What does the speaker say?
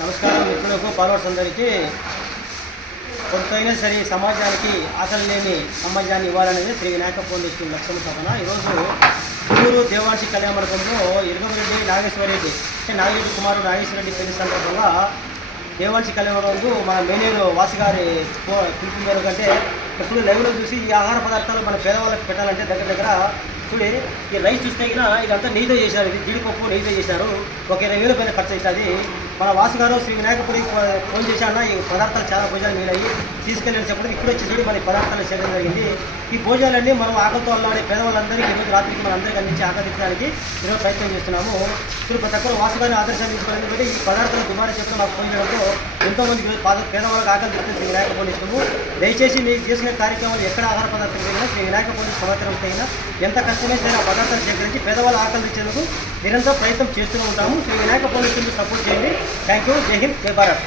నమస్కారం. మిత్రులకు ఫాలోవర్స్ అందరికీ కొంతైనా సరే సమాజానికి ఆశలు లేని సమాజాన్ని ఇవ్వాలనేది శ్రీ వినాయక ఫౌండేషన్ లక్ష్యం సభన ఈరోజు గుంటూరు దేవాంశి కళ్యాణ మండపంలో ఇరగమరెడ్డి నాగేశ్వరరెడ్డి అంటే నాగరెడ్డి కుమారుడు నాగేశ్వరరెడ్డి పెళ్ళి సందర్భంగా దేవాంశి కళ్యాణ మండపంకు మన మేనేరు వాసి గారి పిలుపు మేరకు అంటే ఇప్పుడు లైవ్లో చూసి ఈ ఆహార పదార్థాలు మన పేదవాళ్ళకి పెట్టాలంటే దగ్గర దగ్గర చూడి ఈ రైస్ చూస్తే ఇదంతా నెయ్యితో చేశారు. ఇది జీడిపప్పు నెయ్యితో చేశారు. ఒక ఇరవై వేల పైన ఖర్చు అవుతుంది మన వాసు గారు శ్రీ వినాయకపురి ఫోన్ చేశాన ఈ పదార్థాలు చాలా భోజనాలు మీరాయి తీసుకెళ్ళి చెప్పడం ఇప్పుడు వచ్చేసరికి చూడి మన పదార్థాలు చేయడం జరిగింది. ఈ భోజనాలన్నీ మనం ఆకలితో అల్లాడే పేదవాళ్ళందరికీ ఈరోజు రాత్రికి మన అందరికీ అందించి ఆకర్షించడానికి ఈరోజు ప్రయత్నం చేస్తున్నాము. ఇప్పుడు ప్రతి ఒక్కరు వాసు ఆదర్శాన్ని తీసుకోవాలని ఈ పదార్థాలు దుమారా చెప్తూ నాకు పొందడంతో ఎంతోమంది ఎంతో ఈరోజు పాద పేదవాళ్ళకి ఆకలి తీస్తుంది శ్రీ వినాయక పోలీస్ దయచేసి మీకు చేసిన కార్యక్రమాలు ఎక్కడ ఆహార పదార్థాలు తగినా శ్రీ వినాయక పోలీస్ సంవత్సరం తగినా ఎంత కష్టమే సరే ఆ పదార్థాలు సేకరించి పేదవాళ్ళ ఆకలి తెచ్చేందుకు నిరంతరం ప్రయత్నం చేస్తూనే ఉంటాము. శ్రీ వినాయక పోలీస్ సపోర్ట్ చేయండి. థ్యాంక్ యూ జై హింద్ జై భారత్.